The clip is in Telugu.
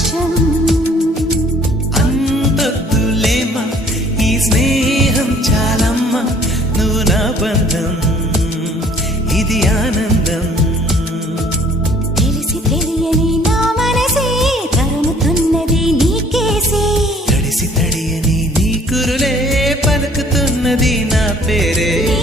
పరవశం. అంతొద్దులేమా ఈ స్నేహం చాలమ్మా, నువ్వు నా బంధం ఇది ఆనందం. తెలిసి తెలియని నా మనసే తరుముతున్నది నీకేసే, తడిసి తడియని నీ కురులే పలుకుతున్నది నా పేరే. నీ